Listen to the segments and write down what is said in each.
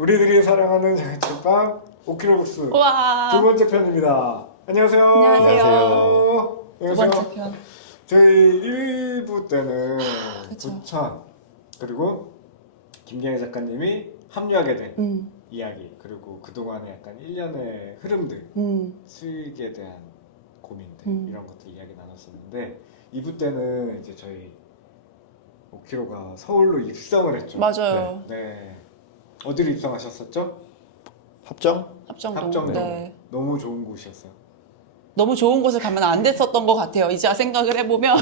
우리들이 사랑하는 자취방 5kg 우와. 두 번째 편입니다. 안녕하세요. 안녕하세요. 두 번째 안녕하세요. 편. 저희 1부 때는 그쵸. 부천 그리고 김경희 작가님이 합류하게 된 이야기, 그리고 그동안의 약간 1년의 흐름들, 수익에 대한 고민들, 이런 것들 이야기 나눴었는데 2부 때는 이제 저희 5kg가 서울로 입성을 했죠. 맞아요. 네. 어디로 입성하셨었죠? 합정? 합정동. 합정동. 네. 너무 좋은 곳이었어요. 너무 좋은 곳을 가면 안 됐었던 것 같아요. 이제 생각을 해보면.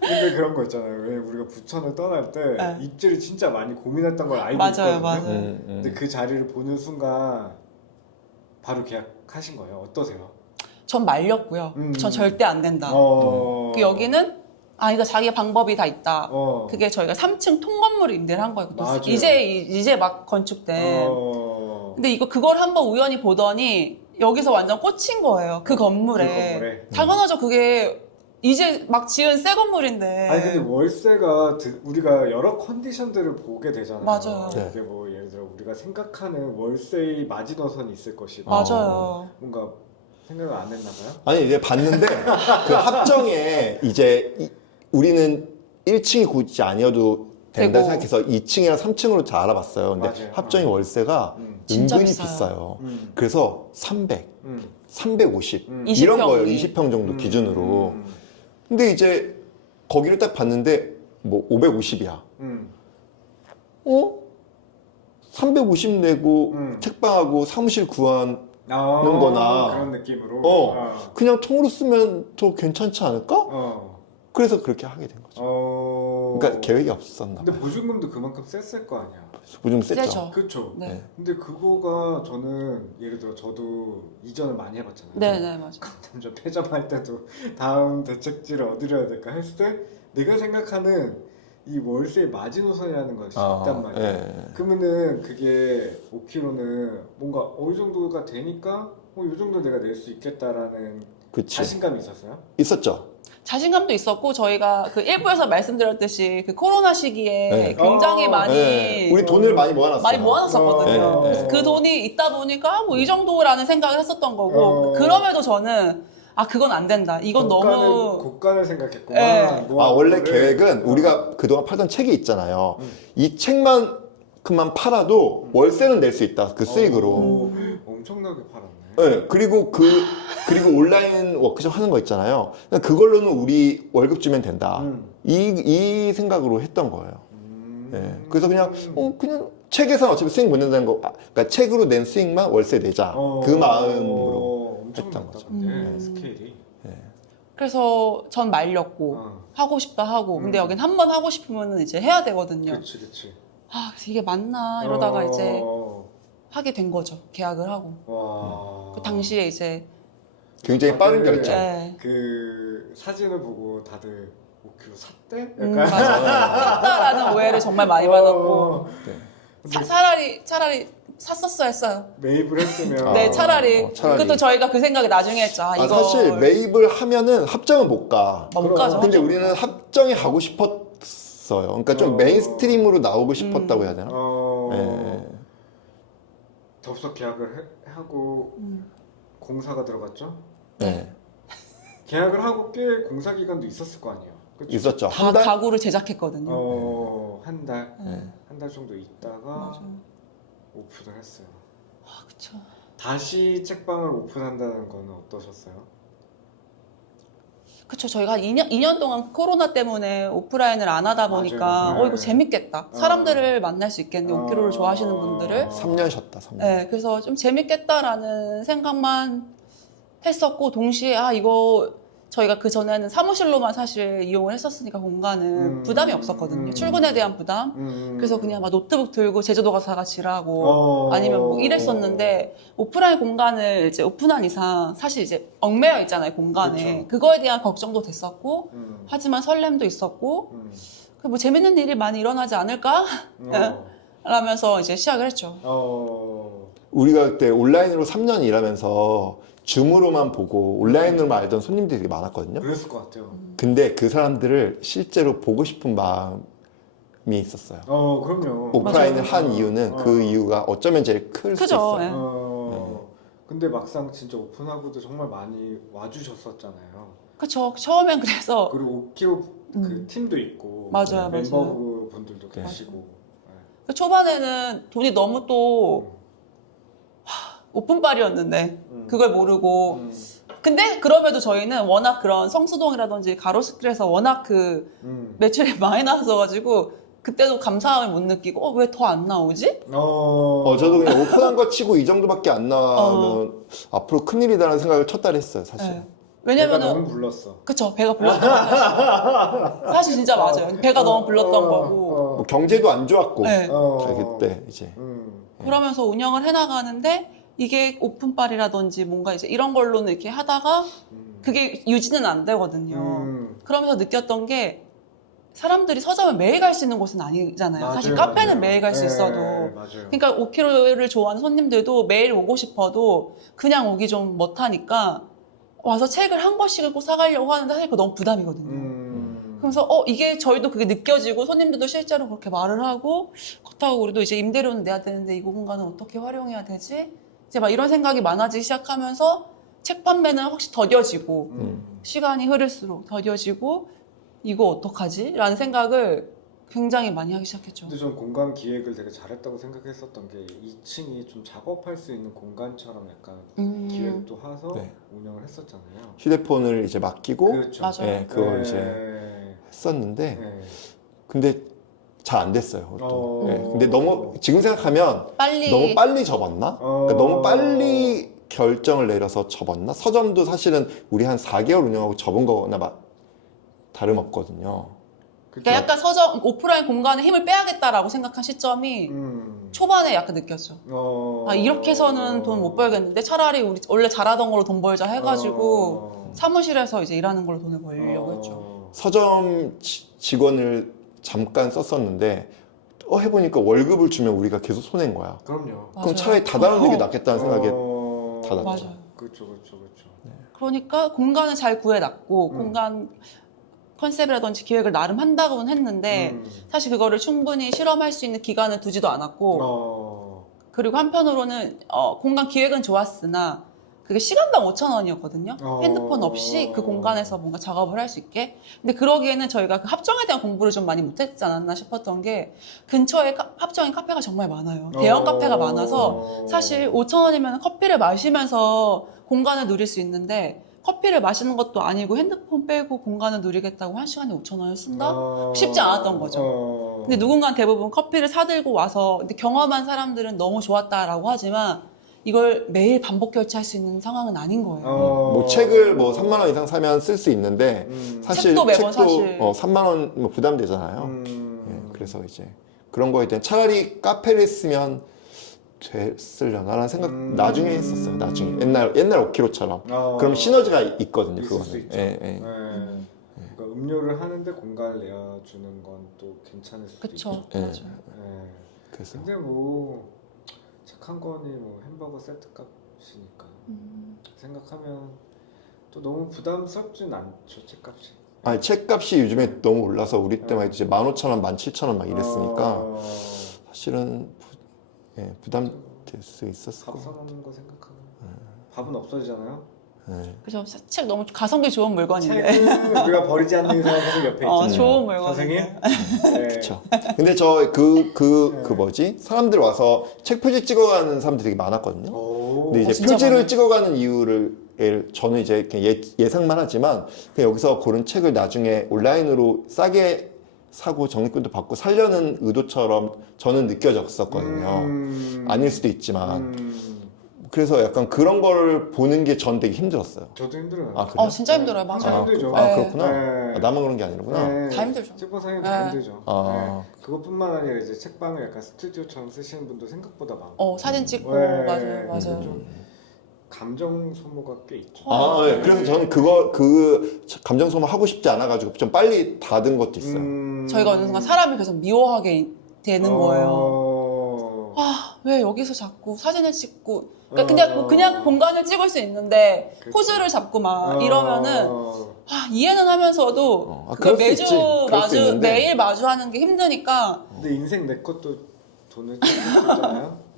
근데 그런 거 있잖아요. 왜 우리가 부천을 떠날 때 네. 입지를 진짜 많이 고민했던 걸 알고 맞아요, 있거든요. 맞아요. 근데 그 자리를 보는 순간 바로 계약하신 거예요. 어떠세요? 전 말렸고요. 전 절대 안 된다. 그 여기는 아니다, 자기 방법이 다 있다. 그게 저희가 3층 통건물을 임대를 한 거예요. 맞아요. 이제 막 건축된. 근데 그걸 한번 우연히 보더니 여기서 완전 꽂힌 거예요. 그 건물에. 당연하죠. 그게 이제 막 지은 새 건물인데. 아니 근데 월세가 우리가 여러 컨디션들을 보게 되잖아요. 맞아요. 네. 이게 뭐 예를 들어 우리가 생각하는 월세의 마지노선이 있을 것이다. 맞아요. 뭔가 생각을 안 했나 봐요. 아니 이제 봤는데 그 합정에 이제 우리는 1층이 굳이 아니어도 된다 되고. 생각해서 2층이랑 3층으로 잘 알아봤어요. 근데 맞아요. 합정이 월세가 진짜 은근히 비싸요. 비싸요. 음. 그래서 300, 음. 350 20 이런 거예요. 평이. 20평 정도 기준으로. 근데 이제 거기를 딱 봤는데 뭐 550이야. 어? 350 내고 책방하고 사무실 구한 거나 그런 느낌으로 그냥 통으로 쓰면 더 괜찮지 않을까? 그래서 그렇게 하게 된 거죠. 그러니까 계획이 없었나 근데 봐요. 보증금도 그만큼 셌을 거 아니야. 보증 세죠. 세죠. 그렇죠. 네. 근데 그거가 저는 예를 들어 저도 이전을 많이 해봤잖아요. 네네, 맞아요. 저 폐점할 때도 다음 대책지를 어디로 해야 될까 했을 때 내가 생각하는 이 월세의 마지노선이라는 것이 있단 말이에요. 예. 그러면은 그게 5kg는 뭔가 어느 정도가 되니까 이 정도 내가 낼 수 있겠다라는 그치. 자신감이 있었어요? 있었죠. 자신감도 있었고 저희가 그 일부에서 말씀드렸듯이 그 코로나 시기에 네. 굉장히 많이 예. 우리 돈을 많이 모아놨어요. 많이 모아놨었거든요. 네. 그래서 그 돈이 있다 보니까 뭐 이 정도라는 생각을 했었던 거고 그럼에도 저는 그건 안 된다. 이건 너무 고가를 생각했구나. 네. 원래 계획은 우리가 그동안 팔던 책이 있잖아요. 이 책만큼만 팔아도 월세는 낼 수 있다. 그 수익으로. 엄청나게 팔았네. 네, 그리고 온라인 워크숍 하는 거 있잖아요. 그걸로는 우리 월급 주면 된다. 이 생각으로 했던 거예요. 네, 그래서 그냥 책에서는 어차피 수익 못 낸다는 거, 그러니까 책으로 낸 수익만 월세 내자. 그 마음으로 했던 거죠. 스케일이. 그래서 전 말렸고 하고 싶다 하고 근데 여긴 한 번 하고 싶으면 이제 해야 되거든요. 그렇지. 그래서 이게 맞나 이러다가 이제 하게 된 거죠. 계약을 하고. 와. 그 당시에 이제 굉장히 빠른 결정. 네. 그 사진을 보고 다들 5kg 샀대? 맞아. 샀다라는 오해를 정말 많이 받았고 차라리 샀었어야 했어요. 매입을 했으면. 네, 차라리. 차라리. 그것도 저희가 그 생각을 나중에 했죠. 이거 사실 매입을 하면은 합정은 못 가. 못 가죠. 근데 우리는 합정에 가고 싶었어요. 그러니까 좀 메인스트림으로 나오고 싶었다고 해야 되나? 네. 덥석 계약을 하고 공사가 들어갔죠? 네. 계약을 하고 꽤 공사 기간도 있었을 거 아니에요. 그쵸? 있었죠. 한 달? 가구를 제작했거든요. 한 달. 네. 한 달 정도 있다가 맞아. 오픈을 했어요. 그쵸. 다시 책방을 오픈한다는 거는 어떠셨어요? 그쵸. 저희가 2년 동안 코로나 때문에 오프라인을 안 하다 보니까 맞아요. 이거 재밌겠다. 사람들을 만날 수 있겠네. 5kg를 좋아하시는 분들을. 3년 쉬었다, 3년. 네, 그래서 좀 재밌겠다라는 생각만 했었고 동시에 이거 저희가 그 전에는 사무실로만 사실 이용을 했었으니까 공간은 부담이 없었거든요. 출근에 대한 부담. 그래서 그냥 막 노트북 들고 제주도 가서 다 같이 일하고 아니면 뭐 이랬었는데 오프라인 공간을 이제 오픈한 이상 사실 이제 얽매여 있잖아요, 공간에. 그쵸. 그거에 대한 걱정도 됐었고 하지만 설렘도 있었고 뭐 재밌는 일이 많이 일어나지 않을까? 라면서 이제 시작을 했죠. 우리가 그때 온라인으로 3년 일하면서 줌으로만 보고 온라인으로만 알던 손님들이 되게 많았거든요. 그랬을 것 같아요. 근데 그 사람들을 실제로 보고 싶은 마음이 있었어요. 그럼요. 오프라인을 맞아요. 한 이유는 그 이유가 어쩌면 제일 클 수 그죠. 있어요. 예. 근데 막상 진짜 오픈하고도 정말 많이 와주셨었잖아요. 그쵸. 처음엔 그래서 그리고 오키오 그 팀도 있고 맞아요, 멤버분들도 계시고. 그 초반에는 돈이 너무 또 오픈빨이었는데 그걸 모르고 근데 그럼에도 저희는 워낙 그런 성수동이라든지 가로수길에서 워낙 그 매출이 많이 나왔어가지고 그때도 감사함을 못 느끼고 왜 더 안 나오지? 저도 그냥 오픈한 거 치고 이 정도밖에 안 나오면 앞으로 큰일이다라는 생각을 첫 달에 했어요, 사실. 네. 왜냐면은 왜냐면은 너무 불렀어. 그쵸, 배가 불렀던 거죠. 사실 진짜 맞아요. 배가 너무 불렀던 거고. 뭐 경제도 안 좋았고 네. 그때 이제 그러면서 운영을 해나가는데 이게 오픈빨이라든지 뭔가 이제 이런 걸로는 이렇게 하다가 그게 유지는 안 되거든요. 그러면서 느꼈던 게 사람들이 서점을 매일 갈 수 있는 곳은 아니잖아요. 맞아요, 사실 카페는 맞아요. 매일 갈 수 있어도. 맞아요. 그러니까 5kg를 좋아하는 손님들도 매일 오고 싶어도 그냥 오기 좀 못하니까 와서 책을 한 권씩을 꼭 사가려고 하는데 사실 그거 너무 부담이거든요. 그래서 이게 저희도 그게 느껴지고 손님들도 실제로 그렇게 말을 하고 그렇다고 우리도 이제 임대료는 내야 되는데 이 공간은 어떻게 활용해야 되지? 이제 막 이런 생각이 많아지기 시작하면서 책 판매는 확실히 더뎌지고 시간이 흐를수록 더뎌지고 이거 어떡하지? 라는 생각을 굉장히 많이 하기 시작했죠. 근데 전 공간 기획을 되게 잘했다고 생각했었던 게 2층이 좀 작업할 수 있는 공간처럼 약간 기획도 해서 네. 운영을 했었잖아요. 휴대폰을 이제 맡기고 그렇죠. 맞아요. 네, 그걸 이제 했었는데 근데 잘 안 됐어요. 그것도. 네, 근데 너무 지금 생각하면 너무 빨리 접었나? 그러니까 너무 빨리 결정을 내려서 접었나? 서점도 사실은 우리 한 4개월 운영하고 접은 거나 다름없거든요. 그러니까 약간 서점 오프라인 공간에 힘을 빼야겠다라고 생각한 시점이 초반에 약간 느꼈죠. 이렇게 해서는 돈 못 벌겠는데 차라리 우리 원래 잘하던 걸로 돈 벌자 해가지고 사무실에서 이제 일하는 걸로 돈을 벌려고 했죠. 서점 직원을 잠깐 썼었는데 또 해보니까 월급을 주면 우리가 계속 손해인 거야. 그럼요. 그럼 차라리 닫아놓는 게 낫겠다는 생각에 닫았죠. 맞아요. 그렇죠. 그러니까 공간을 잘 구해놨고 공간 컨셉이라든지 기획을 나름 한다고는 했는데 사실 그거를 충분히 실험할 수 있는 기간을 두지도 않았고 그리고 한편으로는 공간 기획은 좋았으나 그게 시간당 5,000원이었거든요. 핸드폰 없이 그 공간에서 뭔가 작업을 할 수 있게. 근데 그러기에는 저희가 그 합정에 대한 공부를 좀 많이 못했지 않았나 싶었던 게 근처에 합정에 카페가 정말 많아요. 대형 카페가 많아서 사실 5,000원이면 커피를 마시면서 공간을 누릴 수 있는데 커피를 마시는 것도 아니고 핸드폰 빼고 공간을 누리겠다고 1시간에 5,000원을 쓴다? 쉽지 않았던 거죠. 근데 누군가는 대부분 커피를 사들고 와서 근데 경험한 사람들은 너무 좋았다라고 하지만 이걸 매일 반복 결제할 수 있는 상황은 아닌 거예요. 뭐 책을 뭐 3만 원 이상 사면 쓸 수 있는데 사실 책도 매번 사실 3만 원 뭐 부담되잖아요. 그래서 이제 그런 거에 대한 차라리 카페를 쓰면 됐으려나라는 생각 나중에 했었어요. 나중에 옛날 5kg처럼 그럼 시너지가 있거든요. 있을 그거는. 수 있죠. 그러니까 음료를 하는데 공간을 내어주는 건 또 괜찮을 수도 그쵸. 있죠. 맞아요. 그래서 근데 뭐 책 한 권이 뭐 햄버거 세트 값이니까 생각하면 또 너무 부담스럽진 않죠, 책값이. 아니 책값이 요즘에 너무 올라서 우리 때만 해도 이제 15,000원, 17,000원 막 이랬으니까 사실은 부담될 수 있었을 밥 거고. 사놓는 거 생각하면 밥은 없어지잖아요. 그죠. 책 너무 가성비 좋은 물건인데. 책은 우리가 버리지 않는 이상 계속 옆에 있잖아요. 좋은 물건. 선생님? 그렇죠. 근데 저 뭐지? 사람들 와서 책 표지 찍어가는 사람들이 되게 많았거든요. 근데 이제 진짜 표지를 많아요. 찍어가는 이유를 저는 이제 그냥 예상만 하지만 그냥 여기서 고른 책을 나중에 온라인으로 싸게 사고 적립금도 받고 살려는 의도처럼 저는 느껴졌었거든요. 아닐 수도 있지만 그래서 약간 그런 걸 보는 게 전 되게 힘들었어요. 저도 힘들어요. 아, 그래요? 진짜 힘들어요. 항상 맞아요. 힘들죠. 그렇구나. 네. 나만 그런 게 아니구나. 네. 다 힘들죠. 책방사님 다 네. 힘들죠. 아. 네. 그것뿐만 아니라 이제 책방을 약간 스튜디오처럼 쓰시는 분도 생각보다 많고. 사진 찍고 네. 맞아요. 좀 감정 소모가 꽤 있죠. 예. 그래서 저는 그 감정 소모 하고 싶지 않아가지고 좀 빨리 닫은 것도 있어요. 저희가 어느 순간 사람이 계속 미워하게 되는 거예요. 왜 여기서 자꾸 사진을 찍고 그러니까 그냥 공간을 찍을 수 있는데 그치. 포즈를 잡고 막 이러면은 이해는 하면서도 그걸 그럴 수 매주 있지. 그럴 수 있는데. 매일 마주하는 게 힘드니까 근데 인생 내 것도 돈을 찍잖아요.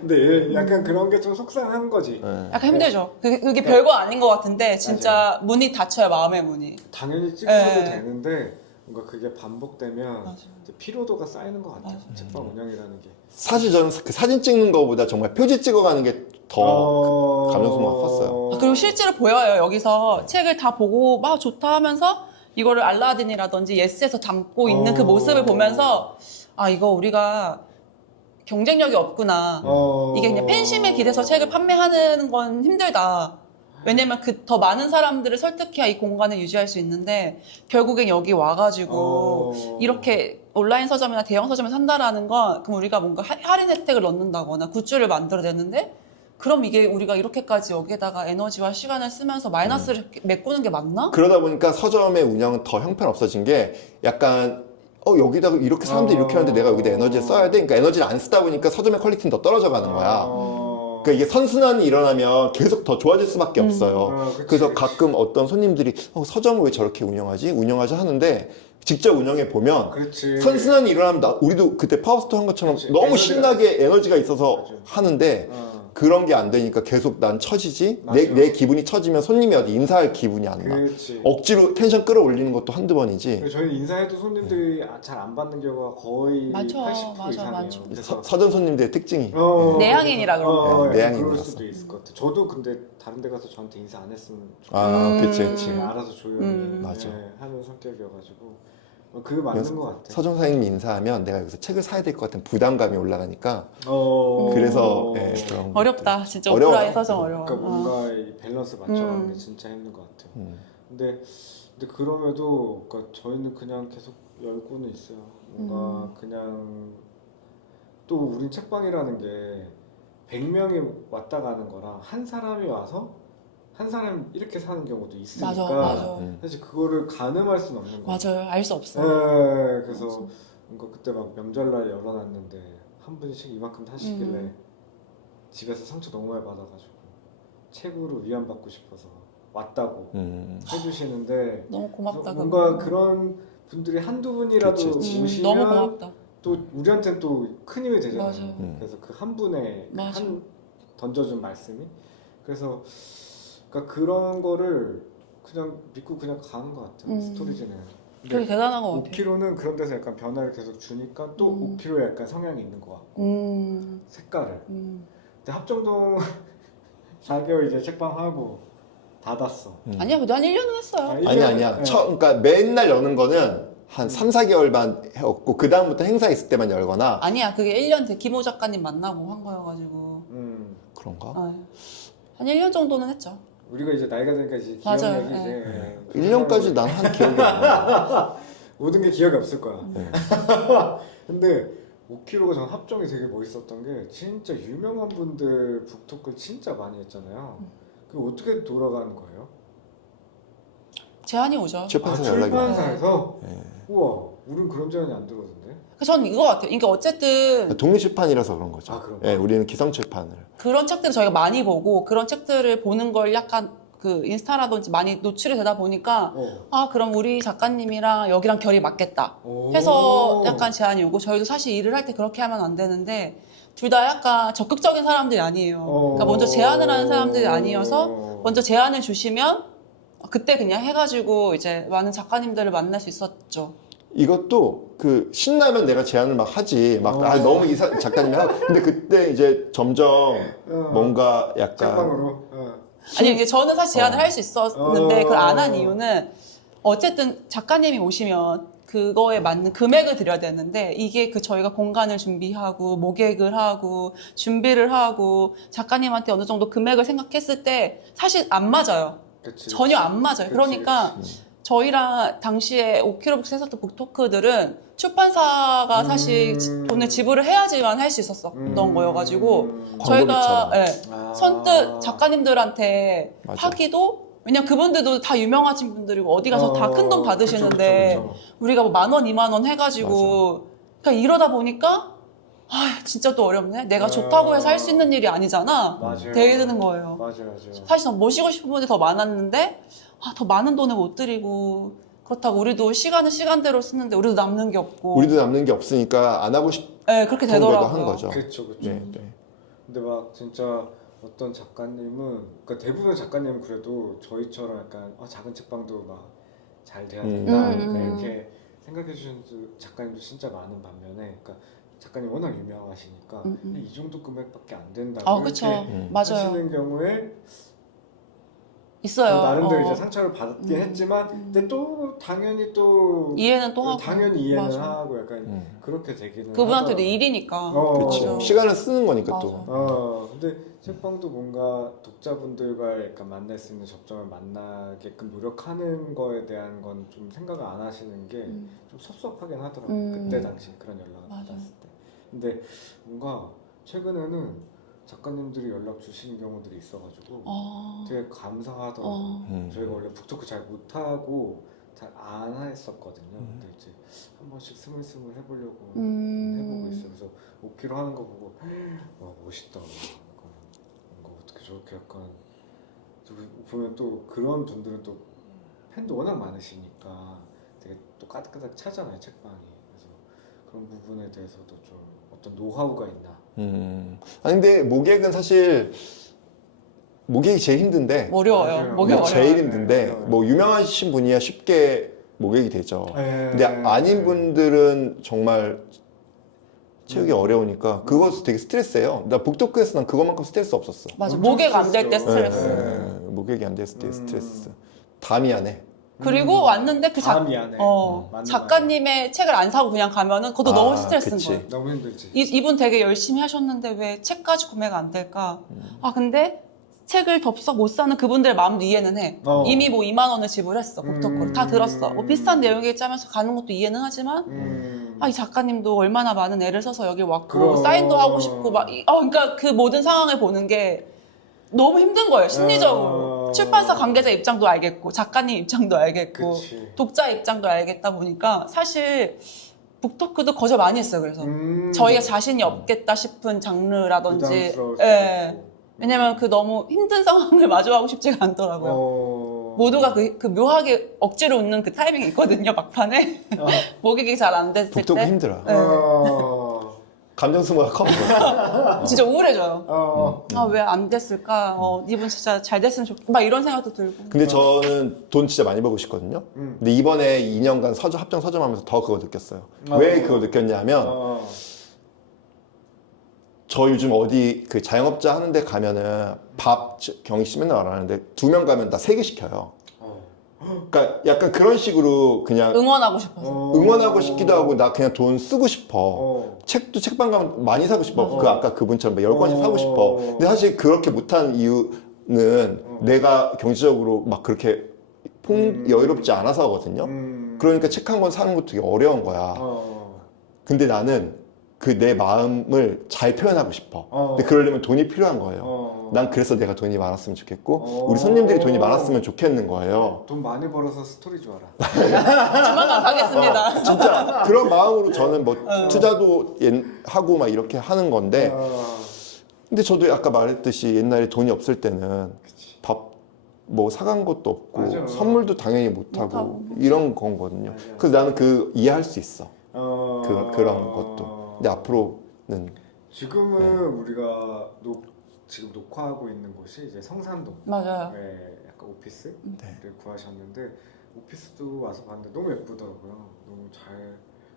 근데 약간 그런 게 좀 속상한 거지. 네. 약간 힘들죠. 그게 별거 아닌 것 같은데 진짜 문이 닫혀요, 마음의 문이. 당연히 찍어도 네. 되는데 뭔가 그게 반복되면 맞아요. 이제 피로도가 쌓이는 것 같아요. 맞아요. 책방 운영이라는 게. 사실 저는 그 사진 찍는 거보다 정말 표지 찍어가는 게 더 감정소모가 컸어요. 그리고 실제로 보여요. 여기서 책을 다 보고 막 좋다 하면서 이거를 알라딘이라든지 예스에서 담고 있는 그 모습을 보면서 아 이거 우리가 경쟁력이 없구나. 이게 그냥 팬심에 기대서 책을 판매하는 건 힘들다. 왜냐면 그 더 많은 사람들을 설득해야 이 공간을 유지할 수 있는데 결국엔 여기 와가지고 이렇게 온라인 서점이나 대형 서점에 산다라는 건 그럼 우리가 뭔가 할인 혜택을 넣는다거나 굿즈를 만들어내는데 그럼 이게 우리가 이렇게까지 여기에다가 에너지와 시간을 쓰면서 마이너스를 메꾸는 게 맞나? 그러다 보니까 서점의 운영은 더 형편없어진 게 약간 여기다가 이렇게 사람들이 이렇게 하는데 내가 여기다 에너지를 써야 돼? 그러니까 에너지를 안 쓰다 보니까 서점의 퀄리티는 더 떨어져 가는 거야. 그러니까 이게 선순환이 일어나면 계속 더 좋아질 수밖에 없어요. 그래서 가끔 어떤 손님들이 서점을 왜 저렇게 운영하지 하는데 직접 운영해 보면 그렇지. 선순환이 일어나면 우리도 그때 파워스토어 한 것처럼 그렇지. 너무 에너지가- 신나게 에너지가 있어서 맞아. 하는데 그런 게 안 되니까 계속 난 처지지? 내 기분이 처지면 손님이 어디 인사할 기분이 안 나. 그렇지. 억지로 텐션 끌어올리는 것도 한두 번이지. 저희는 인사해도 손님들이 잘 안 받는 경우가 거의 맞아, 80% 맞아, 이상이에요. 맞아. 그래서 서점 손님들의 특징이. 내향인이라 그러면. 내향인 그럴 거라서. 수도 있을 것 같아. 저도 근데 다른 데 가서 저한테 인사 안 했으면 그치, 그치. 그냥 알아서 조용히 맞아. 하는 성격이어가지고 그게 맞는 것 같아. 서점 사장님이 인사하면 내가 여기서 책을 사야 될 것 같은 부담감이 올라가니까 그래서 그런 어렵다. 진짜 어려워요. 오프라인 서점 어려워. 그러니까 뭔가 이 밸런스 맞춰가는 게 진짜 힘든 것 같아요. 근데 그럼에도 그러니까 저희는 그냥 계속 열고는 있어요. 뭔가 그냥 또 우린 책방이라는 게 100명이 왔다 가는 거랑 한 사람이 와서 한 사람 이렇게 사는 경우도 있으니까 맞아. 사실 그거를 가늠할 수는 없는 거예요. 맞아요. 알 수 없어. 네, 그래서 맞아. 뭔가 그때 막 명절날 열어놨는데 한 분씩 이만큼 사시길래 집에서 상처 너무 많이 받아가지고 책으로 위안받고 싶어서 왔다고 해주시는데 너무 고맙다. 뭔가 그런 분들이 한두 분이라도 그치. 오시면 너무 고맙다. 또 우리한테는 또 큰 힘이 되잖아요. 맞아요. 그래서 그 한 분의 맞아. 한 던져준 말씀이 그래서 그러니까 그런 거를 그냥 믿고 그냥 가는 것 같아요. 스토리지는. 되게 대단한 것 같아요. 5kg는 그런 데서 약간 변화를 계속 주니까 또 5kg에 약간 성향이 있는 것 같고 색깔을. 근데 합정동 4개월 이제 책방하고 닫았어. 아니야, 그래도 한 1년은 했어요. 아니야. 네. 그러니까 맨날 여는 거는 한 3, 4개월만 해왔고 그 다음부터 행사 있을 때만 열거나 아니야, 그게 1년 돼. 김호 작가님 만나고 한 거여가지고. 그런가? 한 1년 정도는 했죠. 우리가 이제 나이가 드니까 이제 맞아요. 기억력이 네. 이제 1년까지 난 한 기억이 안 나. 모든 게 기억이 없을 거야. 네. 근데 5kg가 전 합정이 되게 멋있었던 게 진짜 유명한 분들 북토크 진짜 많이 했잖아요. 그게 어떻게 돌아가는 거예요? 제안이 오죠. 출판사 연락이 와요. 출판사에서? 네. 우와, 우린 그런 제안이 안 들어오던데? 저는 이거 같아요. 그러니까 어쨌든 독립출판이라서 그런 거죠. 아, 그런가? 네, 우리는 기성출판을. 그런 책들을 저희가 많이 보고 그런 책들을 보는 걸 약간 그 인스타라든지 많이 노출이 되다 보니까 그럼 우리 작가님이랑 여기랑 결이 맞겠다 해서 약간 제안이 오고 저희도 사실 일을 할 때 그렇게 하면 안 되는데 둘 다 약간 적극적인 사람들이 아니에요. 그러니까 먼저 제안을 하는 사람들이 아니어서 먼저 제안을 주시면 그때 그냥 해가지고 이제 많은 작가님들을 만날 수 있었죠. 이것도 그 신나면 내가 제안을 막 하지 너무 작가님이 하고 근데 그때 이제 점점 뭔가 약간 책방으로? 아니 이게 저는 사실 제안을 할 수 있었는데 그걸 안 한 이유는 어쨌든 작가님이 오시면 그거에 맞는 금액을 드려야 되는데 이게 저희가 공간을 준비하고 모객을 하고 준비를 하고 작가님한테 어느 정도 금액을 생각했을 때 사실 안 맞아요. 그치, 전혀 안 맞아요. 그러니까 저희랑 당시에 5kg북스 했었던 북토크들은 출판사가 사실 돈을 지불을 해야지만 할 수 있었던 거여가지고 저희가 선뜻 작가님들한테 맞아. 하기도 왜냐면 그분들도 다 유명하신 분들이고 어디 가서 다 큰 돈 받으시는데 그쵸. 우리가 뭐 10,000원, 20,000원 해가지고 그러니까 이러다 보니까 아 진짜 또 어렵네. 내가 좋다고 해서 할 수 있는 일이 아니잖아. 맞아요. 되게 드는 거예요. 맞아요. 사실 더 모시고 싶은 분이 더 많았는데 더 많은 돈을 못 드리고 그렇다고 우리도 시간은 시간대로 쓰는데 우리도 남는 게 없고 우리도 남는 게 없으니까 안 하고 싶은 네, 그렇게 거도 되더라고요. 한 거죠. 그렇죠. 네, 네. 근데 막 진짜 어떤 작가님은 그러니까 대부분 작가님은 그래도 저희처럼 약간 작은 책방도 막 잘 돼야 된다 이렇게 생각해 주시는 작가님도 진짜 많은 반면에 그러니까 작가님 워낙 유명하시니까 이 정도 금액밖에 안 된다 그쵸. 이렇게 맞아요. 하시는 경우에 있어요. 나름대로 이제 상처를 받긴 했지만 근데 또 당연히 또 이해는 또 하고 당연히 이해는 맞아. 하고 약간 그렇게 되기는 그분한테도 하더라고요. 일이니까. 그렇지. 맞아. 시간을 쓰는 거니까 맞아. 또. 근데 책방도 뭔가 독자분들과 약간 만날 수 있는 접점을 만나게끔 노력하는 거에 대한 건 좀 생각을 안 하시는 게 좀 섭섭하긴 하더라고요. 그때 당시 그런 연락을 맞아. 받았을 때. 근데 뭔가 최근에는 작가님들이 연락 주시는 경우들이 있어가지고 되게 감사하더라고요. 저희가 원래 북토크 잘 못하고 잘 안 했었거든요. 근데 이제 한 번씩 스물스물 해보려고 해보고 있어요. 그래서 5kg 하는 거 보고 와 멋있다. 뭔가 어떻게 저렇게 약간 보면 또 그런 분들은 또 팬도 워낙 많으시니까 되게 또 까닥까닥 차잖아요 책방이. 그래서 그런 부분에 대해서도 좀 어떤 노하우가 있나. 아니 근데 모객은 사실 모객이 제일 힘든데 어려워요. 맞아요. 목이 어려워요. 제일 힘든데 어려워요. 뭐 유명하신 분이야 쉽게 모객이 되죠. 근데 아닌 분들은 정말 채우기 어려우니까 그것도 되게 스트레스예요. 나 북토크에서 난 그것만큼 스트레스 없었어. 맞아. 엄청 목액 안 될 때 스트레스죠. 스트레스. 모객이 안 됐을 때 스트레스. 다 미안해. 그리고 왔는데 그 다 미안해. 맞는 작가님의 책을 안 사고 그냥 가면은 그것도 너무 스트레스인 그치. 거예요. 너무 힘들지. 이분 되게 열심히 하셨는데 왜 책까지 구매가 안 될까? 근데 책을 덥석 못 사는 그분들의 마음도 이해는 해. 이미 뭐 2만 원을 지불했어. 북토크로. 다 들었어. 뭐 비슷한 내용이겠지 하면서 가는 것도 이해는 하지만 이 작가님도 얼마나 많은 애를 써서 여기 왔고 그럼. 사인도 하고 싶고 그러니까 그 모든 상황을 보는 게 너무 힘든 거예요. 심리적으로. 출판사 관계자 입장도 알겠고 작가님 입장도 알겠고 그치. 독자 입장도 알겠다 보니까 사실 북토크도 거절 많이 했어요. 그래서 저희가 자신이 없겠다 싶은 장르라든지 부담스러울 수도 예. 있고. 왜냐면 그 너무 힘든 상황을 마주하고 싶지가 않더라고요. 모두가 그 묘하게 억지로 웃는 그 타이밍이 있거든요. 막판에 목액이 잘 안 됐을 북토크 때 힘들어. 네. 감정 소모가 커. 진짜 우울해져요. 왜 안 됐을까? 이분 진짜 잘 됐으면 좋겠다. 막 이런 생각도 들고. 근데 저는 돈 진짜 많이 벌고 싶거든요. 근데 이번에 2년간 합정 서점하면서 더 그거 느꼈어요. 왜 그거 느꼈냐면 저 요즘 어디 그 자영업자 하는데 가면은 밥 경희 맨날 말하는데 2명 가면 다 3개 시켜요. 그러니까 약간 그런 식으로 그냥 응원하고 싶어서. 응원하고 싶기도 하고 나 그냥 돈 쓰고 싶어. 책도 책방 가면 많이 사고 싶어. 그 아까 그분처럼 10권씩 사고 싶어. 근데 사실 그렇게 못한 이유는 내가 경제적으로 막 그렇게 여유롭지 않아서거든요. 그러니까 책 한 권 사는 것도 되게 어려운 거야. 근데 나는 그 내 마음을 잘 표현하고 싶어. 근데 그러려면 돈이 필요한 거예요. 난 그래서 내가 돈이 많았으면 좋겠고 우리 손님들이 돈이 많았으면 좋겠는 거예요. 돈 많이 벌어서 스토리 좋아라. 조만간 가겠습니다. 진짜 그런 마음으로 저는 뭐 투자도 하고 막 이렇게 하는 건데 근데 저도 아까 말했듯이 옛날에 돈이 없을 때는 밥 뭐 사간 것도 없고 맞아. 선물도 당연히 못하고 이런 거거든요. 그래서 나는 그 이해할 수 있어. 그런 것도. 근데 앞으로는 지금은 우리가 지금 녹화하고 있는 곳이 이제 성산동. 맞아요. 약간 오피스를 네. 구하셨는데 오피스도 와서 봤는데 너무 예쁘더라고요. 너무 잘.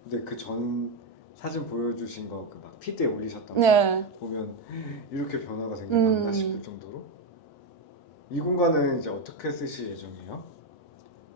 근데 그 전 사진 보여주신 거 그 막 피드에 올리셨던 네. 거 보면 이렇게 변화가 생겼나 싶을 정도로. 이 공간은 이제 어떻게 쓰실 예정이에요?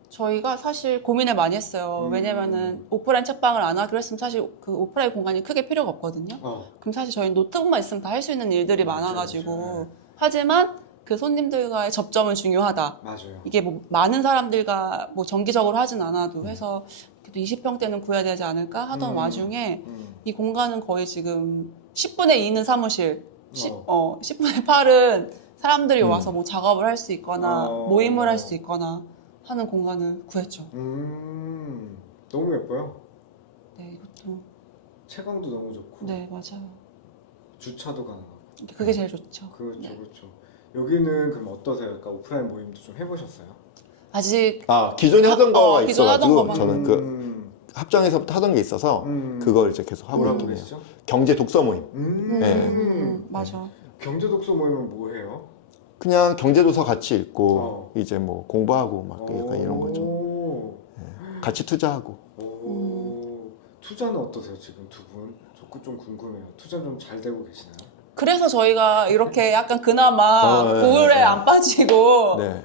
저희가 사실 고민을 많이 했어요. 왜냐면은 오프라인 책방을 안 하기로 했으면 사실 그 오프라인 공간이 크게 필요가 없거든요. 그럼 사실 저희는 노트북만 있으면 다 할 수 있는 일들이 많아가지고. 맞아요. 하지만 그 손님들과의 접점은 중요하다. 맞아요. 이게 뭐 많은 사람들과 뭐 정기적으로 하진 않아도 해서 그래도 20평대는 구해야 되지 않을까 하던 와중에 이 공간은 거의 지금 10분의 2는 사무실, 10분의 8은 사람들이 와서 뭐 작업을 할 수 있거나 모임을 할 수 있거나 하는 공간을 구했죠. 너무 예뻐요. 네, 이것도 채광도 너무 좋고 네, 맞아요. 주차도 가능하고. 그게 제일 좋죠. 그렇죠, 네. 그렇죠. 여기는 그럼 어떠세요? 그러니까 오프라인 모임도 좀 해보셨어요? 아직 기존에 하던 거가 기존에 하던 있어가지고 거만. 저는 그 합정에서부터 하던 게 있어서 그걸 이제 계속 하고 뭐라고 있긴 해요. 계시죠? 경제 독서 모임. 맞아. 경제 독서 모임은 뭐 해요? 그냥 경제 도서 같이 읽고 이제 뭐 공부하고 막 약간 이런 거죠. 같이 투자하고. 투자는 어떠세요 지금 두 분? 좀 궁금해요. 투자 좀 잘 되고 계시나요? 그래서 저희가 이렇게 약간 그나마 네, 우울에 네. 안 빠지고 네.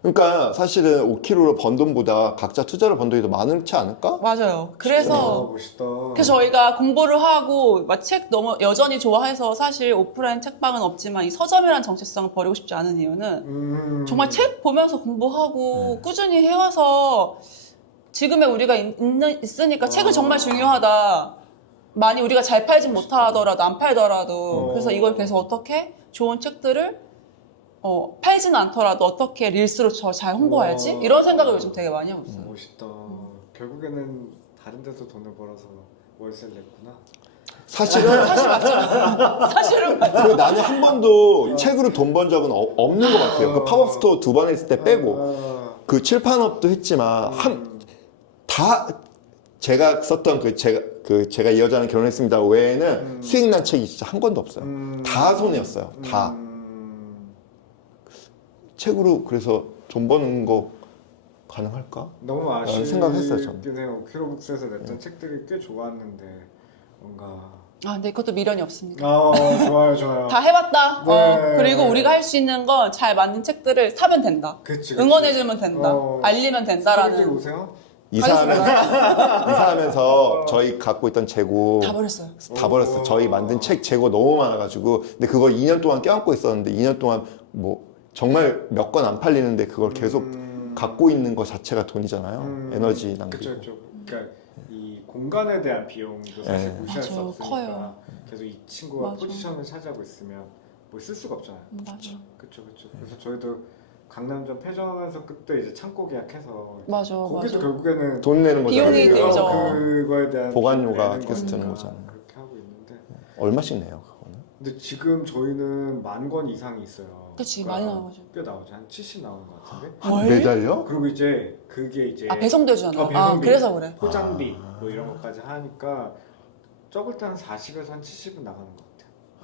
그러니까 사실은 5kg로 번 돈보다 각자 투자를 번 돈이 더 많지 않을까? 맞아요. 그래서 멋있다. 그래서 저희가 공부를 하고 막 책 너무 여전히 좋아해서 사실 오프라인 책방은 없지만 이 서점이라는 정체성을 버리고 싶지 않은 이유는 정말 책 보면서 공부하고 꾸준히 해와서 지금의 우리가 있으니까 책은 정말 중요하다. 많이 우리가 잘 팔진 못하더라도 안 팔더라도 그래서 이걸 계속 어떻게 좋은 책들을 팔지는 않더라도 어떻게 릴스로 잘 홍보해야지? 이런 생각을 요즘 되게 많이 하고 있어요. 멋있다. 결국에는 다른 데서 돈을 벌어서 월세를 냈구나. 사실은 사실 맞죠. 사실은 맞죠. 그 나는 한 번도 책으로 돈 번 적은 없는 것 같아요. 그 팝업 스토어 2번 했을 때 빼고 그 칠판업도 했지만 다 제가 썼던 제가 이 여자는 결혼했습니다 외에는 수익 난 책이 진짜 한 권도 없어요. 다 손해였어요. 다. 책으로 그래서 돈 버는 거 가능할까? 너무 아쉬운 생각했어요, 저는. 해요. 오키로북스에서 냈던 책들이 꽤 좋았는데 뭔가 근데 그것도 미련이 없습니다. 좋아요, 좋아요. 다 해봤다. 네. 그리고 우리가 할 수 있는 건 잘 맞는 책들을 사면 된다. 그치. 응원해주면 된다. 알리면 된다라는. 오세요? 이사하면서 저희 갖고 있던 재고 다 버렸어요. 다 버렸어요. 저희 만든 책 재고 너무 많아가지고 근데 그거 2년 동안 껴안고 있었는데 2년 동안 뭐 정말 몇 권 안 팔리는데 그걸 계속 갖고 있는 것 자체가 돈이잖아요. 에너지 낭비고. 그렇죠. 그러니까 이 공간에 대한 비용도 사실 무시할 수 맞아, 없으니까 커요. 계속 이 친구가 맞아. 포지션을 차지하고 있으면 뭐 쓸 수가 없잖아요. 맞아. 그렇죠. 그래서 저희도 강남점 폐점하면서 그때 이제 창고 계약해서 맞아. 거기도 결국에는 돈 내는 거잖아요. 비용이 들죠. 그거에 대한 보관료가 내는 계속 거니까 드는 거잖아요. 그렇게 하고 있는데 얼마씩 내요 그거는? 근데 지금 저희는 10,000권 이상이 있어요. 그치, 그러니까 많이 나오죠. 꽤 나오죠. 한 70 나오는 것 같은데. 월? 매달요? 그리고 이제 그게 이제 배송되잖아요. 배송비, 그래서 그래. 포장비 뭐 이런 것까지 하니까 적을 때 한 40에서 한 70은 나가는 것 같아요.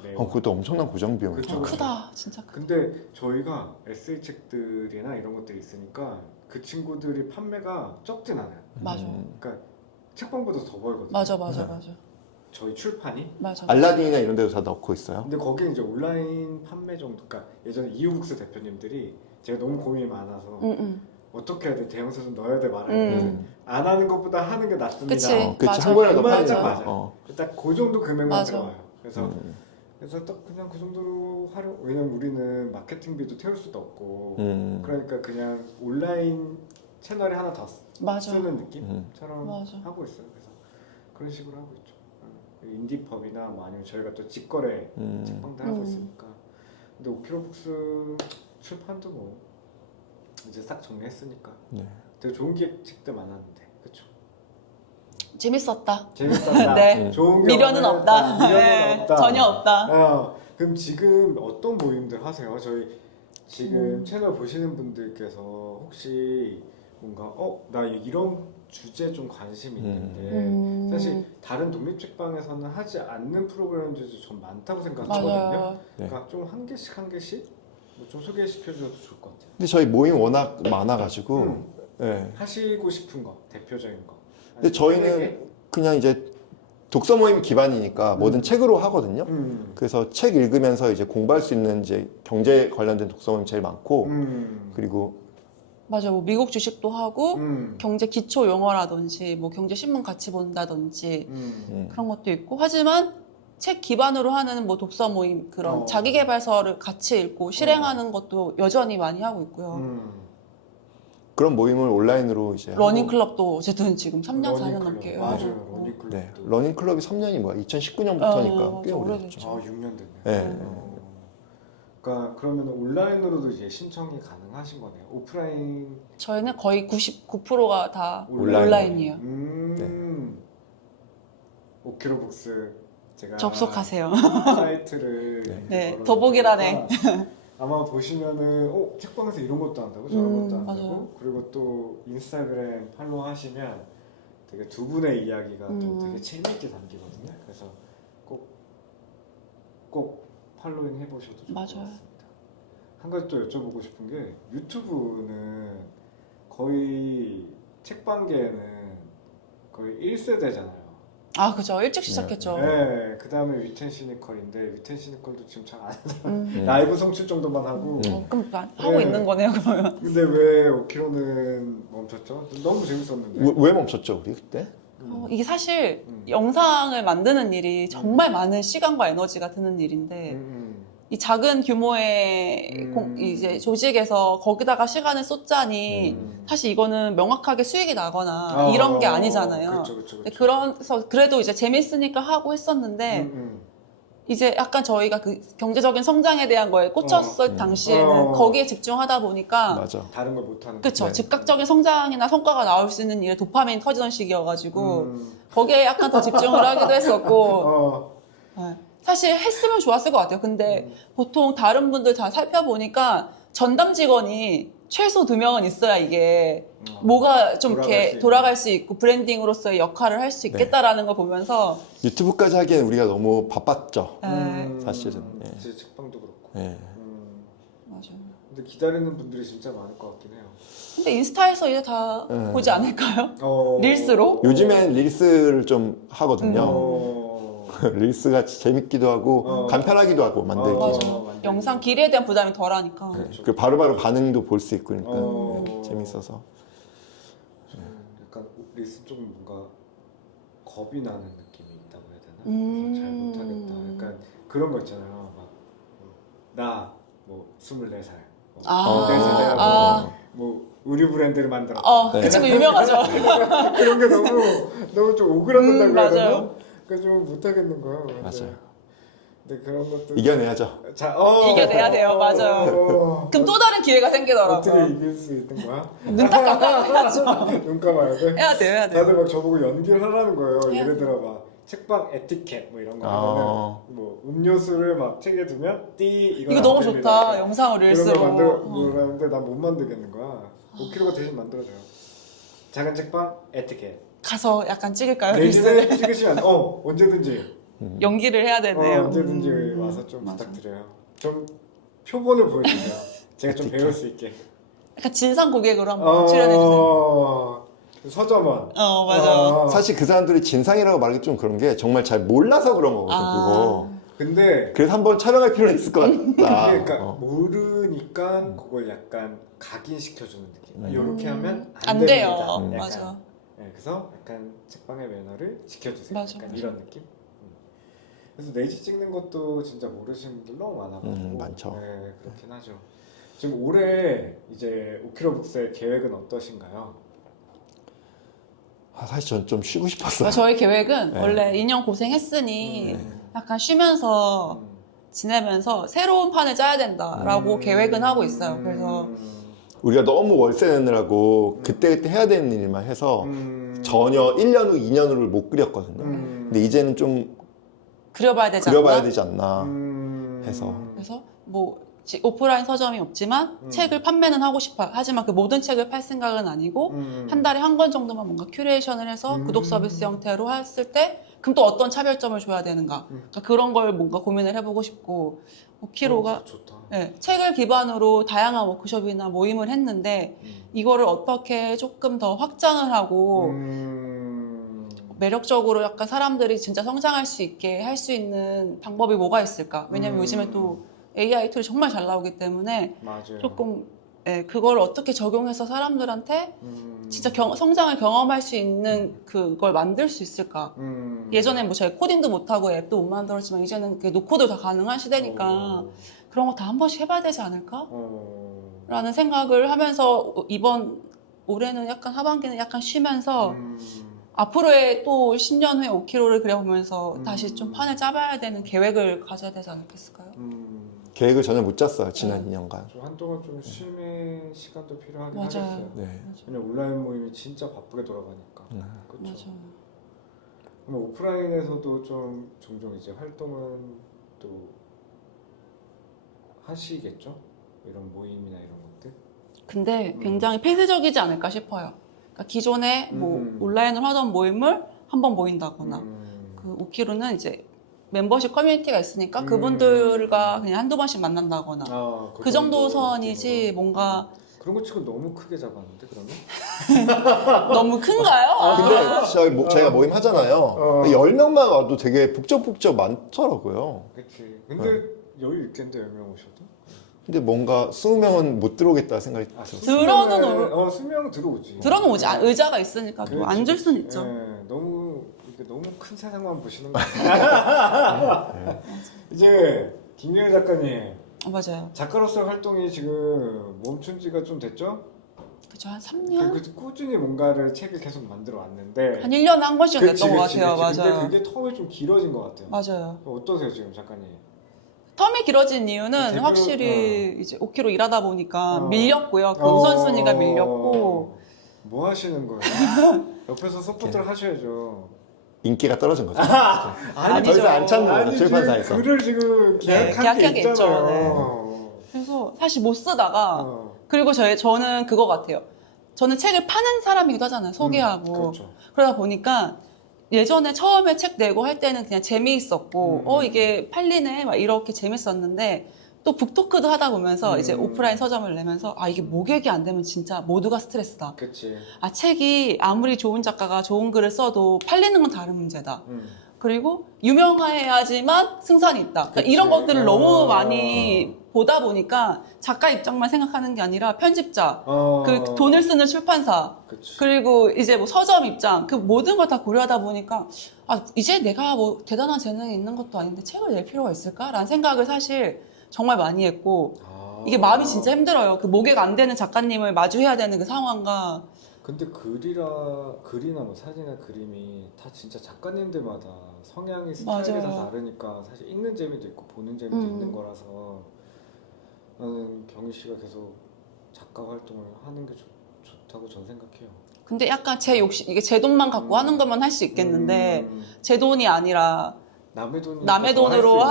매월. 그것도 엄청난 고정 비용이죠. 그쵸. 크다. 진짜 크다. 근데 저희가 에세이 책들이나 이런 것들이 있으니까 그 친구들이 판매가 적진 않아요. 맞아. 그러니까 책방보다 더 벌거든요. 맞아. 저희 출판이. 맞아. 알라딘이나 이런 데도 다 넣고 있어요. 근데 거기는 이제 온라인 판매 정도. 그러니까 예전에 이후북스 대표님들이 제가 너무 고민이 많아서 어떻게 해야 돼? 대형서 좀 넣어야 돼? 말아야 돼? 안 하는 것보다 하는 게 낫습니다. 그치. 그치. 맞아. 한 권이라도 맞아, 팔리니까. 맞아. 일단 그 정도 금액만 맞아. 들어와요. 그래서 딱 그냥 그 정도로 왜냐면 우리는 마케팅비도 태울 수도 없고 그러니까 그냥 온라인 채널에 하나 더 맞아. 쓰는 느낌처럼 맞아. 하고 있어요. 그래서 그런 식으로 하고 있죠. 인디펍이나 뭐 아니면 저희가 또 직거래 책방도 하고 있으니까. 근데 오키로북스 출판도 뭐 이제 싹 정리했으니까 네. 되게 좋은 책들 많았는데 그쵸? 재밌었다. 재밌었다. 네. 좋은 미련은 경험을 없다. 했다. 미련은 네. 없다. 전혀 없다. 그럼 지금 어떤 모임들 하세요? 저희 지금 채널 보시는 분들께서 혹시 뭔가 나 이런 주제 좀 관심 있는데 사실 다른 독립책방에서는 하지 않는 프로그램들도 좀 많다고 생각하거든요. 맞아요. 그러니까 좀 한 개씩 뭐 좀 소개시켜 주셔도 좋을 것 같아요. 근데 저희 모임 워낙 많아가지고 네. 하시고 싶은 거 대표적인 거. 근데 저희는 그냥 이제 독서 모임 기반이니까 뭐든 책으로 하거든요. 그래서 책 읽으면서 이제 공부할 수 있는 이제 경제 관련된 독서 모임 제일 많고 그리고 맞아. 뭐 미국 주식도 하고 경제 기초 용어라든지 뭐 경제 신문 같이 본다든지 그런 것도 있고 하지만 책 기반으로 하는 뭐 독서 모임 그런 자기계발서를 같이 읽고 실행하는 것도 여전히 많이 하고 있고요. 그런 모임을 온라인으로 이제 러닝 클럽도 어쨌든 지금 3년 4년 넘게 해요. 맞아요. 러닝 클럽도. 네. 러닝 클럽이 3년이 뭐야? 2019년부터니까 꽤 오래됐죠. 6년 됐네. 네. 그러니까 그러면 온라인으로도 이제 신청이 가능하신 거네요. 오프라인 저희는 거의 99%가 다 온라인. 온라인이에요. 오키로북스 제가 접속하세요. 사이트를 네, 걸어놓으니까 더보기란에. 아마 보시면은 책방에서 이런 것도 한다고 저런 것도 맞아요. 한다고 그리고 또 인스타그램 팔로우 하시면 되게 두 분의 이야기가 또 되게 재미있게 담기거든요. 그래서 꼭 팔로잉 해보셔도 좋을 것 맞아요. 같습니다. 한 가지 또 여쭤보고 싶은 게 유튜브는 거의 책방계에는 거의 1세대잖아요. 아, 그죠. 일찍 시작했죠. 네, 그 다음에 위텐 시니컬인데 위텐 시니컬도 지금 잘 안 하잖아요. 음. 라이브 송출 정도만 하고. 그럼 하고 네. 있는 거네요, 그러면. 근데 왜 5km는 멈췄죠? 너무 재밌었는데. 왜 멈췄죠 우리 그때? 이게 사실 영상을 만드는 일이 정말 많은 시간과 에너지가 드는 일인데 이 작은 규모의 이제 조직에서 거기다가 시간을 쏟자니 사실 이거는 명확하게 수익이 나거나 이런 게 아니잖아요. 그렇죠. 그래서 그래도 이제 재밌으니까 하고 했었는데 이제 약간 저희가 그 경제적인 성장에 대한 거에 꽂혔을 당시에는 거기에 집중하다 보니까 맞아. 다른 걸 못하는. 그쵸. 네. 즉각적인 성장이나 성과가 나올 수 있는 일에 도파민이 터지던 시기여가지고 거기에 약간 더 집중을 하기도 했었고 네. 사실 했으면 좋았을 것 같아요. 근데 보통 다른 분들 다 살펴보니까 전담 직원이 최소 2명은 있어야 이게 뭐가 좀 이렇게 돌아갈 수 있고 브랜딩으로서의 역할을 할 수 있겠다라는 걸 보면서 유튜브까지 하기엔 우리가 너무 바빴죠. 네. 사실은. 예. 제 책방도 그렇고. 예. 맞아요. 근데 기다리는 분들이 진짜 많을 것 같긴 해요. 근데 인스타에서 이제 다 보지 않을까요? 릴스로? 요즘엔 릴스를 좀 하거든요. 릴스가 재밌기도 하고 간편하기도 하고 만들기. 맞아. 영상 길이에 대한 부담이 덜하니까. 그렇죠. 그 바로바로 반응도 볼 수 있고 그러니까 예, 재밌어서. 약간 릴스 좀 뭔가 겁이 나는 느낌이 있다고 해야 되나? 그래서 잘 못하겠다. 약간 그런 거 있잖아요. 나 뭐 24살. 그래서 내가 뭐 의류 브랜드를 만들었다. 그 친구 유명하죠. 그런 게 너무 좀 오그라든다고 해야 되나? 맞아요. 그래서 좀 못하겠는 거야. 맞아요. 근데 그런 것도 이겨내야죠. 이겨내야 돼요. 맞아요. 그럼 또 다른 기회가 생기더라고요. 어떻게 이길 수 있는 거야? 눈 딱 감아야죠. 눈 감아야 돼? 해야 돼요. 다들 막 저보고 연기를 하라는 거예요. 예를 들어 막 책방 에티켓 뭐 이런 거 하면은 뭐 음료수를 막 책에 두면 이거 너무 좋다. 영상을 릴스로. 이런 거 만들어라는데 난 못 만들겠는 거야. 5kg가 대신 만들어줘요. 작은 책방 에티켓. 가서 약간 찍을까요? 내일에 찍으시면 언제든지. 연기를 해야 되네요. 언제든지 와서 좀 부탁드려요. 좀 표본을 보여주세요. 제가 좀 배울 수 있게. 약간 진상 고객으로 한번 출연해주세요. 서점원. 맞아. 사실 그 사람들이 진상이라고 말하기 좀 그런 게 정말 잘 몰라서 그런 거거든 그거. 근데 그래서 한번 촬영할 필요는 있을 것 같다. 그러니까 모르니까 그걸 약간 각인시켜주는 느낌. 이렇게 하면 안 됩니다. 돼요. 약간. 맞아. 네, 그래서 약간 책방의 매너를 지켜주세요. 맞아, 약간 맞아. 이런 느낌. 그래서 네이지 찍는 것도 진짜 모르시는 분들 너무 많아가지고 많죠. 네, 그렇긴 하죠. 지금 올해 이제 5km북스의 계획은 어떠신가요? 사실 전 좀 쉬고 싶었어요. 저희 계획은 원래 2년 고생했으니 약간 쉬면서 지내면서 새로운 판을 짜야 된다라고 계획은 하고 있어요. 그래서 우리가 너무 월세 내느라고 그때그때 해야 되는 일만 해서 전혀 1년 후, 2년 후를 못 그렸거든요. 근데 이제는 좀 그려봐야 되지 않나 해서. 그래서 뭐 오프라인 서점이 없지만 책을 판매는 하고 싶어요. 하지만 그 모든 책을 팔 생각은 아니고 한 달에 한 권 정도만 뭔가 큐레이션을 해서 구독 서비스 형태로 했을 때 그럼 또 어떤 차별점을 줘야 되는가 그러니까 그런 걸 뭔가 고민을 해보고 싶고 5kg가 네, 책을 기반으로 다양한 워크숍이나 모임을 했는데 이거를 어떻게 조금 더 확장을 하고 매력적으로 약간 사람들이 진짜 성장할 수 있게 할 수 있는 방법이 뭐가 있을까? 왜냐면 요즘에 또 AI 툴이 정말 잘 나오기 때문에 맞아요. 조금 그걸 어떻게 적용해서 사람들한테 진짜 성장을 경험할 수 있는 그걸 만들 수 있을까? 예전에 뭐 저희 코딩도 못하고 앱도 못 만들었지만 이제는 노코드 다 가능한 시대니까 그런 거 다 한 번씩 해봐야 되지 않을까? 라는 생각을 하면서 올해는 약간 하반기는 약간 쉬면서 앞으로의 또 10년 후에 5kg를 그려보면서 다시 좀 판을 짜봐야 되는 계획을 가져야 되지 않겠을까요? 계획을 전혀 못 짰어요. 지난 2년간. 좀 한동안 좀 쉼의 시간도 필요하긴 맞아요. 하겠어요. 네. 왜냐면 온라인 모임이 진짜 바쁘게 돌아가니까. 그렇죠. 맞아요. 그럼 오프라인에서도 좀 종종 이제 활동은 또 하시겠죠? 이런 모임이나 이런 것들? 근데 굉장히 폐쇄적이지 않을까 싶어요. 그러니까 기존에 뭐 온라인으로 하던 모임을 한번 모인다거나 그 5kg는 이제 멤버십 커뮤니티가 있으니까 그분들과 그냥 한두 번씩 만난다거나 그 정도 선이지 뭔가 그런 거 치고 너무 크게 잡았는데 그러면? 너무 큰가요? 근데 저희가 모임 하잖아요. 10명만 와도 되게 북적북적 많더라고요. 그치. 근데 여유 있겠는데 10명 오셔도? 근데 뭔가 20명은 못 들어오겠다 생각이 들었어요. 들어는 수명 들어오지. 들어는 오지 의자가 있으니까 또 그렇지, 앉을 수는 그렇지. 있죠. 이게 너무 큰 세상만 보시는 거 같아요. 이제 김경희 작가님 맞아요. 작가로서 활동이 지금 멈춘 지가 좀 됐죠? 그죠 한 3년? 그리고 꾸준히 뭔가를 책을 계속 만들어 왔는데 한 1년에 한 번씩 냈던 것 같아요. 그치. 맞아요. 근데 그게 텀이 좀 길어진 것 같아요. 맞아요. 어떠세요 지금 작가님? 텀이 길어진 이유는 대표로- 확실히 이제 5kg 일하다 보니까 밀렸고요. 그 우선순위가 밀렸고. 뭐 하시는 거예요? 옆에서 서포트를 하셔야죠. 인기가 떨어진 거죠. 아니죠. 더 이상 안 찾는 거죠, 아니, 출판사에서. 글을 지금 계약한 게 계약한 게 있잖아요. 그래서 사실 못 쓰다가 그리고 저는 그거 같아요. 저는 책을 파는 사람이기도 하잖아요. 소개하고. 그렇죠. 그러다 보니까 예전에 처음에 책 내고 할 때는 그냥 재미있었고 이게 팔리네 막 이렇게 재밌었는데 또 북토크도 하다 보면서 이제 오프라인 서점을 내면서 아 이게 모객이 안 되면 진짜 모두가 스트레스다. 그치. 아 책이 아무리 좋은 작가가 좋은 글을 써도 팔리는 건 다른 문제다. 그리고 유명해야지만 승산이 있다. 그러니까 이런 것들을 너무 많이 보다 보니까 작가 입장만 생각하는 게 아니라 편집자, 그 돈을 쓰는 출판사, 그치. 그리고 이제 뭐 서점 입장, 그 모든 걸 다 고려하다 보니까 아 이제 내가 뭐 대단한 재능이 있는 것도 아닌데 책을 낼 필요가 있을까라는 생각을 사실 정말 많이 했고 이게 마음이 진짜 힘들어요. 그 모객 안 되는 작가님을 마주해야 되는 그 상황과 근데 글이나 뭐 사진이나 그림이 다 진짜 작가님들마다 성향이 스타일이 맞아요. 다 다르니까 사실 읽는 재미도 있고 보는 재미도 있는 거라서 나는 경희 씨가 계속 작가 활동을 하는 게 좋다고 저는 생각해요. 근데 약간 제 욕심, 이게 제 돈만 갖고 하는 것만 할 수 있겠는데 제 돈이 아니라 남의 돈으로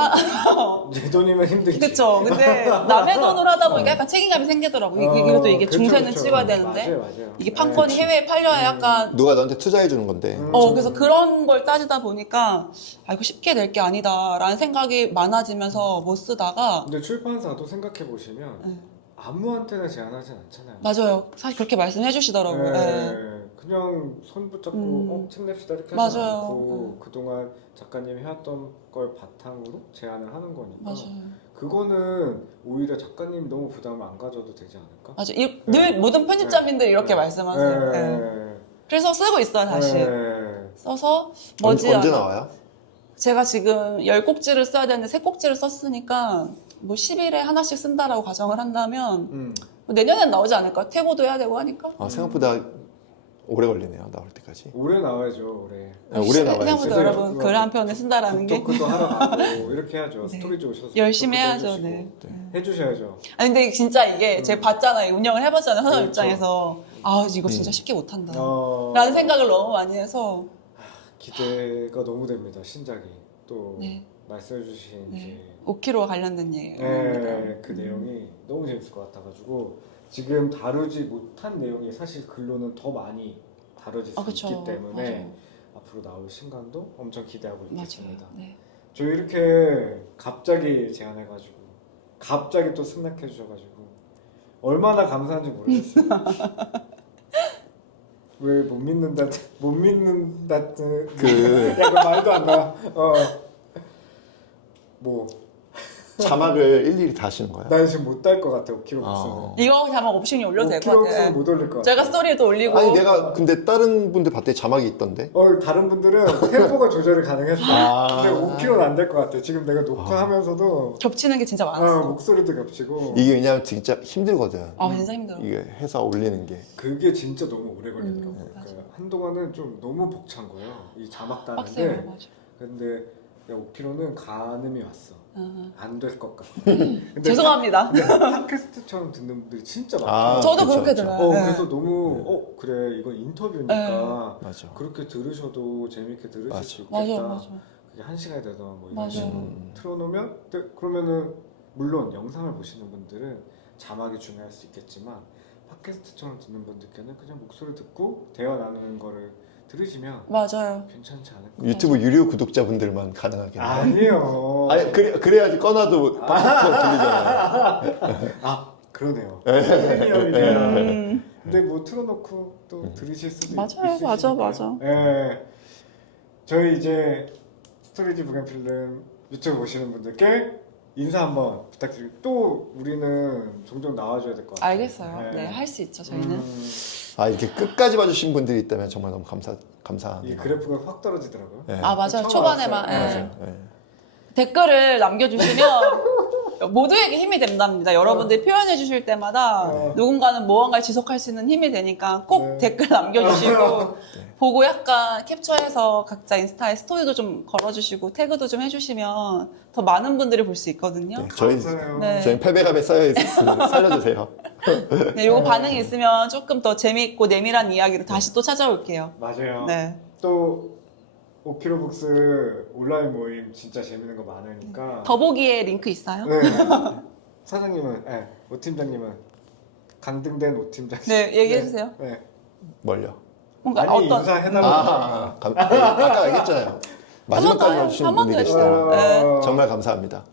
내 돈이면 힘들지. 그쵸. 근데 남의 돈으로 하다 보니까 약간 책임감이 생기더라고요. 그래도 이게 그쵸, 중세는 그쵸. 찍어야 되는데 맞아요. 이게 판권이 해외에 팔려야 약간 누가 너한테 투자해 주는 건데. 그래서 그런 걸 따지다 보니까 아 이거 쉽게 낼 게 아니다라는 생각이 많아지면서 못 쓰다가 근데 출판사도 생각해 보시면 아무한테나 제안하진 않잖아요. 맞아요. 사실 그렇게 말씀해 주시더라고요. 네. 그냥 손 붙잡고 책 냅시다 이렇게 하지 맞아요. 않고 그동안 작가님이 해왔던 걸 바탕으로 제안을 하는 거니까 맞아요. 그거는 오히려 작가님이 너무 부담을 안 가져도 되지 않을까? 맞아요. 늘 모든 편집자님들이 이렇게 말씀하세요. 네. 그래서 쓰고 있어요, 다시. 써서 언제 나와요? 제가 지금 10꼭지를 써야 되는데 3꼭지를 썼으니까 뭐 10일에 하나씩 쓴다라고 가정을 한다면 내년엔 나오지 않을까? 퇴고도 해야 되고 하니까. 생각보다 오래 걸리네요, 나올 때까지. 올해 나와야죠, 올해. 올해 나와야죠. 생각보다 여러분 글 한 편을 쓴다라는 게 북토크도 하러 가고 이렇게 해야죠. 네. 스토리즈 오셔서 열심히 북토크도 해야죠. 해주시고. 네. 해주셔야죠. 아니 근데 진짜 이게 제가 봤잖아요. 운영을 해봤잖아요. 사람 그렇죠. 입장에서 아 이거 진짜 쉽게 못한다 어... 라는 생각을 너무 많이 해서 기대가 너무 됩니다. 신작이 또 네. 말씀해주신 네. 5kg와 관련된 얘기입니다. 그 내용이 너무 재밌을 것 같아가지고 지금 다루지 못한 내용이 사실 글로는 더 많이 다뤄질 수 그쵸. 있기 때문에 맞아요. 앞으로 나올 신간도 엄청 기대하고 있겠습니다. 맞아요. 네. 저 이렇게 갑자기 제안해가지고 갑자기 또 승낙해 주셔가지고 얼마나 감사한지 모르겠어요. 왜 못 믿는다 약간 말도 안 나. 뭐 자막을 일일이 다 하시는 거예요? 나 지금 못 달 것 같아. 5kg 복수는. 이거 자막 옵션이 올려도 될 것 5kg 복수는 같아요. 못 올릴 것 같아. 제가 스토리에도 올리고 아니 내가 근데 다른 분들 봤더니 자막이 있던데. 다른 분들은 템포가 조절이 가능했어. 아. 근데 5kg는 안 될 것 같아. 지금 내가 녹화하면서도 겹치는 게 진짜 많았어. 목소리도 겹치고. 이게 왜냐면 진짜 힘들거든. 진짜 힘들어. 이게 회사 올리는 게. 그게 진짜 너무 오래 걸리더라고. 맞아. 그러니까 한동안은 좀 너무 벅찬 거예요. 이 자막 빡세요. 따는데. 맞아. 근데 5kg는 가늠이 왔어. 안 될 것 같아. 근데 죄송합니다. 팟캐스트처럼 듣는 분들이 진짜 많아요. 저도 그쵸, 그렇게 그쵸. 들어요. 네. 그래서 너무 그래 이건 인터뷰니까 맞아. 그렇게 들으셔도 재밌게 들으실 맞아. 수 있겠다. 맞아. 그게 1시간이 되던 뭐 이런 맞아. 식으로 틀어놓으면 그러면은 물론 영상을 보시는 분들은 자막이 중요할 수 있겠지만 팟캐스트처럼 듣는 분들께는 그냥 목소리 듣고 대화 나누는 거를 들으시면 맞아요. 괜찮지 않을까? 유튜브 유료 구독자분들만 가능하겠네요. 아니에요. 아니 그래야지 꺼놔도 들리잖아요. 그러네요. 네. 프리미엄이네요. 근데 뭐 틀어놓고 또 들으실 수도 맞아요. 있으시니까요. 맞아. 예. 저희 이제 스토리지 부간필름 유튜브 보시는 분들께 인사 한번 부탁드리고 또 우리는 종종 나와줘야 될 것 같아요. 알겠어요. 네, 할 수 있죠. 저희는. 이렇게 끝까지 봐주신 분들이 있다면 정말 너무 이 감사합니다. 그래프가 확 떨어지더라고요. 네. 맞아요. 처음 초반에만. 알았어요. 예. 맞아요. 네. 댓글을 남겨주시면 모두에게 힘이 된답니다. 여러분들이 표현해 주실 때마다 누군가는 무언가를 지속할 수 있는 힘이 되니까 꼭 댓글 남겨주시고 보고 약간 캡처해서 각자 인스타에 스토리도 좀 걸어주시고 태그도 좀 해주시면 더 많은 분들이 볼 수 있거든요. 네, 감사해요. 네. 저희 패배감에 쌓여있으면 살려주세요. 네, 요거 반응이 있으면 조금 더 재미있고 내밀한 이야기로 다시 또 찾아올게요. 맞아요. 네. 또 5kg북스 온라인 모임 진짜 재밌는 거 많으니까 더보기에 링크 있어요? 네. 사장님은 오 팀장님은 간등된 오 팀장 네, 얘기해주세요. 네. 뭘요? 뭔가 아니 어떤 인사해달라고 아까 얘기했잖아요. 마지막까지 더, 와주신 한번 분이 더 계시다. 네. 정말 감사합니다.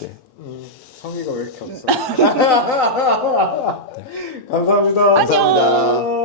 네. 성의가 왜 이렇게 없어 감사합니다. 안녕. 감사합니다.